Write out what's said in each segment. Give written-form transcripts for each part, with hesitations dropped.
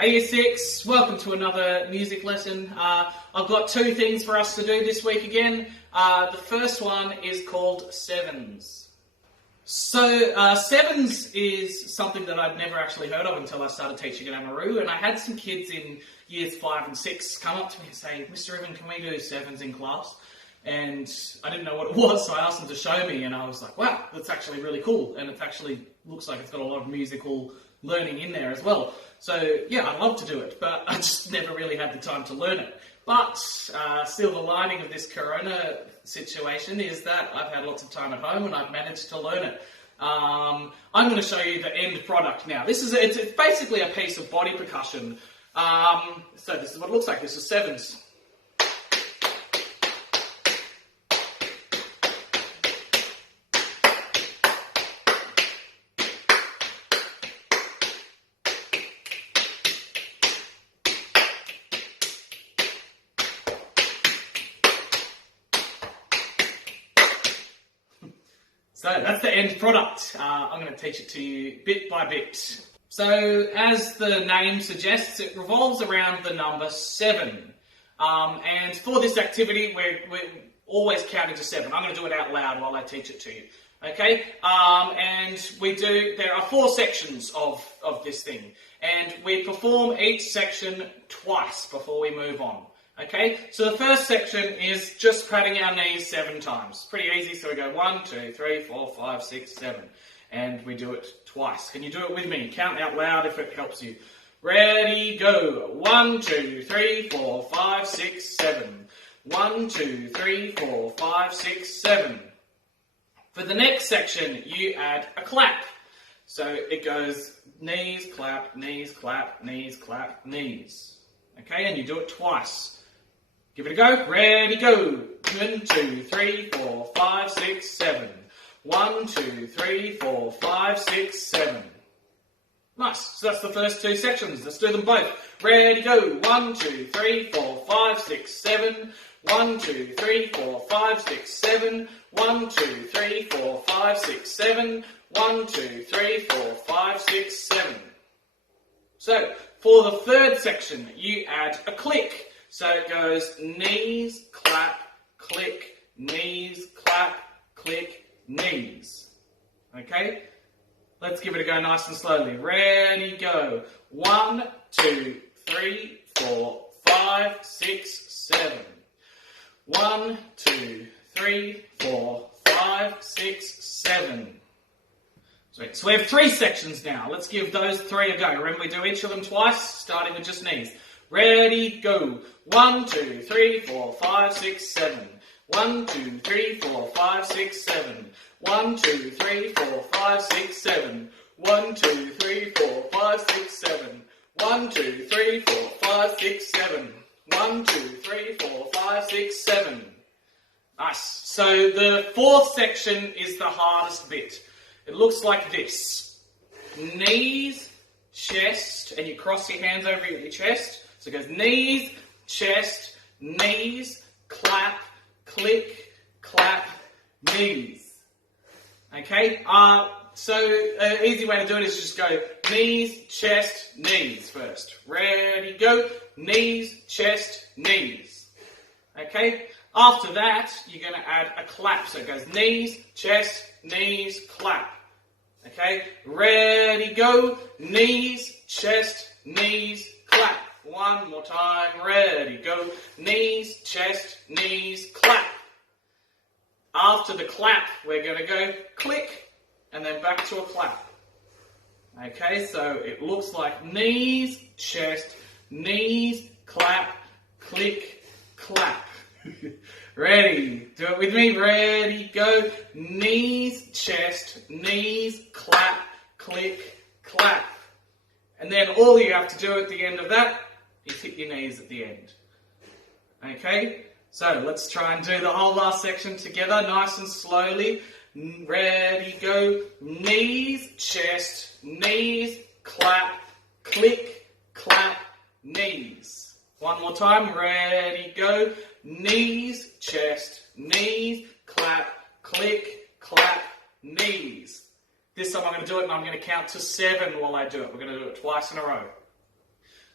Hey Year 6, welcome to another music lesson. I've got two things for us to do this week again. The first one is called sevens. So sevens is something that I'd never actually heard of until I started teaching at Amaru, and I had some kids in years 5 and 6 come up to me and say, "Mr. Ruthven, can we do sevens in class?" And I didn't know what it was, so I asked them to show me, and I was like, wow, that's actually really cool, and it actually looks like it's got a lot of musical learning in there as well. So yeah, I'd love to do it, but I just never really had the time to learn it. But silver lining of this corona situation is that I've had lots of time at home and I've managed to learn it. I'm going to show you the end product now. It's basically a piece of body percussion. So this is what it looks like. This is sevens. So that's the end product. I'm going to teach it to you bit by bit. So as the name suggests, it revolves around the number 7. And for this activity, we're always counting to 7. I'm going to do it out loud while I teach it to you. Okay? And there are 4 sections of this thing. And we perform each section twice before we move on. Okay, so the first section is just patting our knees 7 times. Pretty easy, so we go 1, 2, 3, 4, 5, 6, 7. And we do it twice. Can you do it with me? Count out loud if it helps you. Ready, go. 1, 2, 3, 4, 5, 6, 7. 1, 2, 3, 4, 5, 6, 7. For the next section, you add a clap. So it goes knees, clap, knees, clap, knees, clap, knees. Okay, and you do it twice. Give it a go. Ready, go. 1, 2, 3, 4, 5, 6, 7. 1, 2, 3, 4, 5, 6, 7. Nice. So that's the first 2 sections. Let's do them both. Ready, go. 1, 2, 3, 4, 5, 6, 7. 1, 2, 3, 4, 5, 6, 7. 1, 2, 3, 4, 5, 6, 7. 1, 2, 3, 4, 5, 6, 7. So, for the third section, you add a click. So it goes knees, clap, click, knees, clap, click, knees. Okay? Let's give it a go nice and slowly. Ready, go. 1, 2, 3, 4, 5, 6, 7. 1, 2, 3, 4, 5, 6, 7. Sweet. So we have 3 sections now. Let's give those 3 a go. Remember, we do each of them twice, starting with just knees. Ready, go. 1, 2, 3, 4, 5, 6, 7. 1, 2, 3, 4, 5, 6, 7. 1, 2, 3, 4, 5, 6, 7. 1, 2, 3, 4, 5, 6, 7. 1, 2, 3, 4, 5, 6, 7. 1, 2, 3, 4, 5, 6, 7. Nice. So the 4th section is the hardest bit. It looks like this. Knees, chest, and you cross your hands over your chest. So it goes knees, chest, knees, clap, click, clap, knees. Okay? So an easy way to do it is just go knees, chest, knees first. Ready, go. Knees, chest, knees. Okay? After that, you're going to add a clap. So it goes knees, chest, knees, clap. Okay? Ready, go. Knees, chest, knees, clap. One more time. Ready, go. Knees, chest, knees, clap. After the clap, we're going to go click and then back to a clap. Okay, so it looks like knees, chest, knees, clap, click, clap. Ready? Do it with me. Ready, go. Knees, chest, knees, clap, click, clap. And then all you have to do at the end of that is hit your knees at the end. Okay? So let's try and do the whole last section together, nice and slowly. Ready, go. Knees, chest, knees, clap, click, clap, knees. One more time. Ready, go. Knees, chest, knees, clap, click, clap, knees. This time I'm going to do it and I'm going to count to 7 while I do it. We're going to do it twice in a row.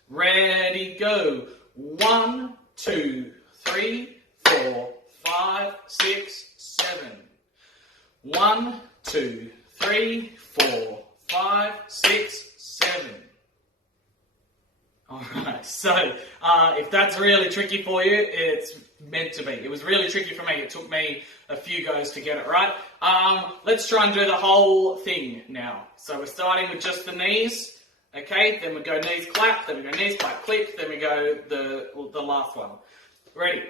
Ready, go. 1, 2, 3, 4, 5, 6, 7. 1, 2, 3, 4, 5, 6, 7. Alright, so if that's really tricky for you, it's meant to be. It was really tricky for me. It took me a few goes to get it right. Let's try and do the whole thing now. So we're starting with just the knees, okay? Then we go knees clap, then we go knees clap click, then we go the last one. Ready?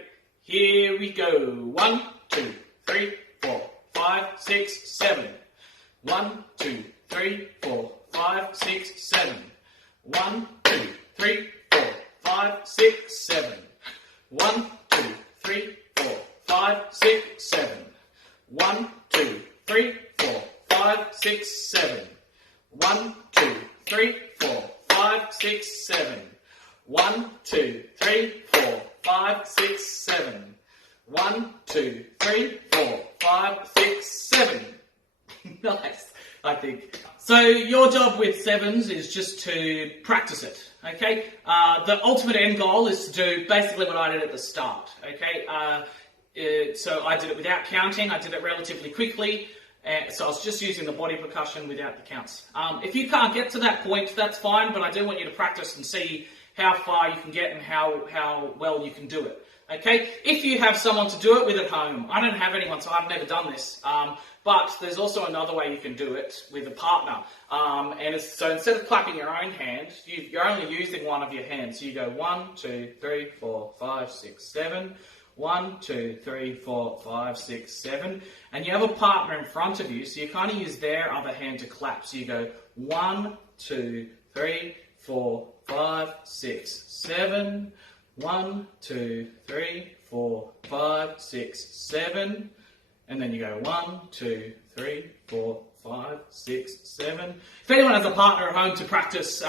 Here we go. 1, 2, 3, 4, 5, 6, 7. 1, 2, 3, 4, 5, 6, 7. 1, 2, 3, 4, 5, 6, 7. 1, 2, 3, 4, 5, 6, 7. 1, 2, 3, 4, 5, 6, 7. 1, 2, 3, 4, 5, 6, 7. 1, 2, 3, 4, 5, 6, 7. 1, 2, 3, 4, 5, 6, 7. Nice, I think. So your job with sevens is just to practice it, okay? The ultimate end goal is to do basically what I did at the start, okay? So I did it without counting, I did it relatively quickly, so I was just using the body percussion without the counts. If you can't get to that point, that's fine, but I do want you to practice and see how far you can get and how well you can do it. Okay, if you have someone to do it with at home, I don't have anyone, so I've never done this, but there's also another way you can do it with a partner. So instead of clapping your own hand, you're only using one of your hands. So you go 1, 2, 3, 4, 5, 6, 7. 1, 2, 3, 4, 5, 6, 7. And you have a partner in front of you, so you kind of use their other hand to clap. So you go 1, 2, 3, 4, 5, 6, 7. 1, 2, 3, 4, 5, 6, 7. And then you go 1, 2, 3, 4, 5, 6, 7. If anyone has a partner at home to practice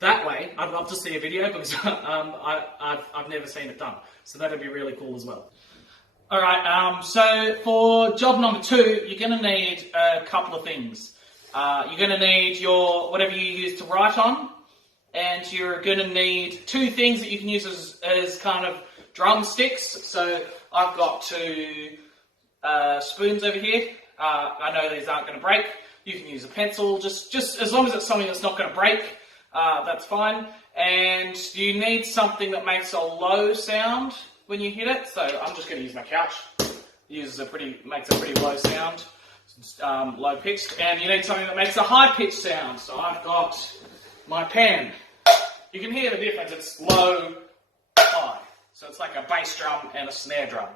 that way, I'd love to see a video because I've never seen it done. So that'd be really cool as well. Alright, so for job number 2, you're going to need a couple of things. You're going to need your whatever you use to write on, and you're going to need 2 things that you can use as kind of drumsticks. So I've got 2 spoons over here. I know these aren't going to break. You can use a pencil, just as long as it's something that's not going to break, that's fine. And you need something that makes a low sound when you hit it. So I'm just going to use my couch. Makes a pretty low sound, low pitched. And you need something that makes a high pitched sound. So I've got my pen. You can hear the difference. It's low, high. So it's like a bass drum and a snare drum.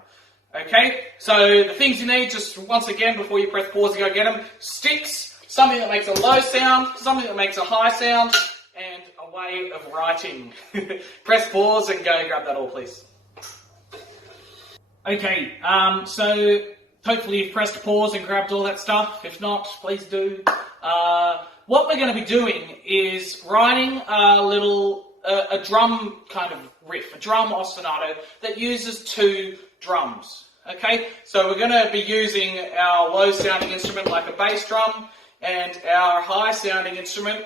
Okay, so the things you need, just once again, before you press pause to go get them, sticks, something that makes a low sound, something that makes a high sound, and a way of writing. Press pause and go grab that all, please. Okay, so hopefully you've pressed pause and grabbed all that stuff. If not, please do. What we're going to be doing is writing a drum kind of riff, a drum ostinato that uses 2 drums. Okay, so we're going to be using our low sounding instrument like a bass drum and our high sounding instrument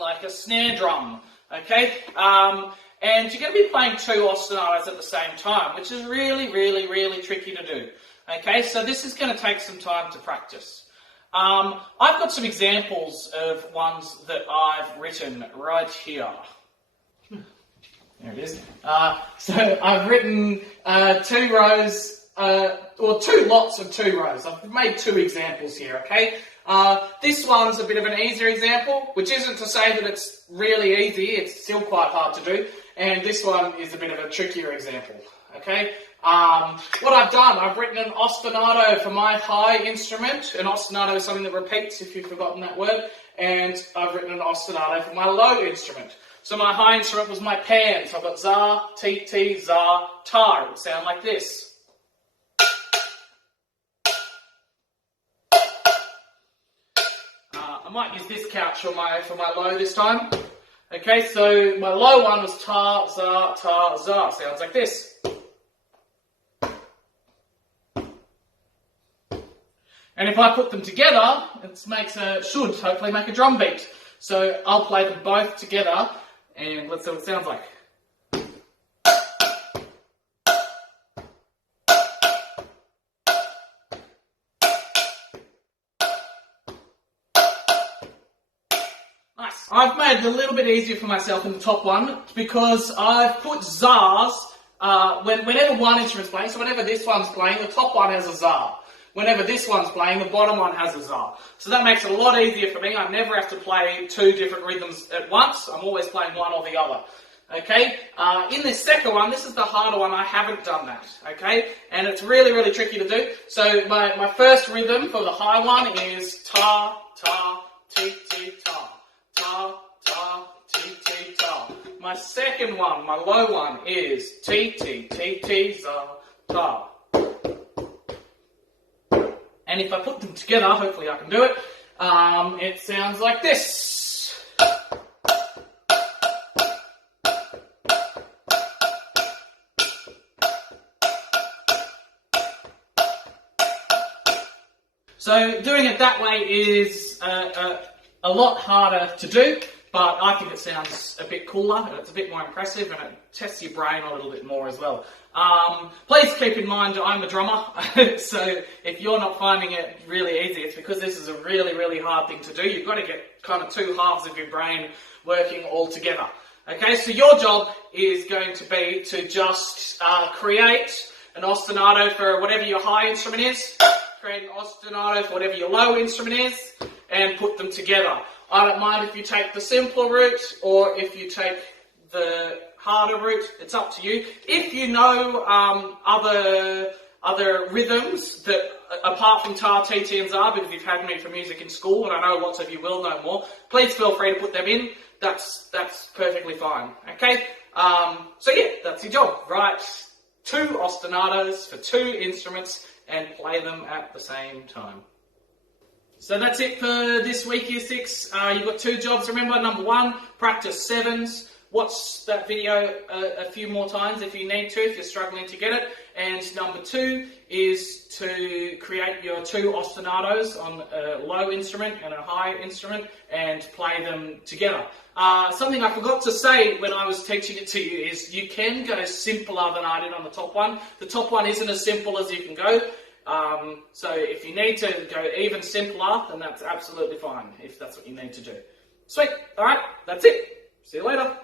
like a snare drum. Okay, and you're going to be playing 2 ostinatos at the same time, which is really, really, really tricky to do. Okay, so this is going to take some time to practice. I've got some examples of ones that I've written right here. There it is. So I've written 2 rows, or 2 lots of 2 rows. I've made 2 examples here, okay? This one's a bit of an easier example, which isn't to say that it's really easy, it's still quite hard to do. And this one is a bit of a trickier example, okay? What I've done, I've written an ostinato for my high instrument. An ostinato is something that repeats, if you've forgotten that word. And I've written an ostinato for my low instrument. So my high instrument was my pan. So I've got za, ti, za, ta. It would sound like this. I might use this couch for my low this time. Okay, so my low one was ta, za. Sounds like this. And if I put them together, it should hopefully make a drum beat. So I'll play them both together and let's see what it sounds like. Nice. I've made it a little bit easier for myself in the top one because I've put zars whenever one instrument's playing. So whenever this one's playing, the top one has a zar. Whenever this one's playing, the bottom one has a zar. So that makes it a lot easier for me. I never have to play two different rhythms at once. I'm always playing one or the other. Okay, in this second one, this is the harder one, I haven't done that, okay, and it's really, really tricky to do. So my first rhythm for the high one is ta, ta, ti, ti, ta. Ta, ta, ti, ti, ta. My second one, my low one, is ti, ti, ti, ti, za, ta. And if I put them together, hopefully I can do it, it sounds like this. So doing it that way is a lot harder to do, but I think it sounds a bit cooler, and it's a bit more impressive, and it tests your brain a little bit more as well. Please keep in mind I'm a drummer, so if you're not finding it really easy, it's because this is a really, really hard thing to do. You've got to get kind of two halves of your brain working all together. Okay, so your job is going to be to just create an ostinato for whatever your high instrument is, create an ostinato for whatever your low instrument is, and put them together. I don't mind if you take the simpler route or if you take the harder route. It's up to you. If you know other rhythms that apart from tar, ti, and za, because you've had me for music in school, and I know lots of you will know more, please feel free to put them in. That's perfectly fine. Okay. So yeah, that's your job. Write two ostinatos for two instruments and play them at the same time. So that's it for this week, Year 6. You've got two jobs, remember. Number one, practice sevens. Watch that video a few more times if you need to, if you're struggling to get it. And number two is to create your two ostinatos on a low instrument and a high instrument and play them together. Something I forgot to say when I was teaching it to you is you can go simpler than I did on the top one. The top one isn't as simple as you can go. So if you need to go even simpler, then that's absolutely fine if that's what you need to do. Sweet. Alright, that's it. See you later.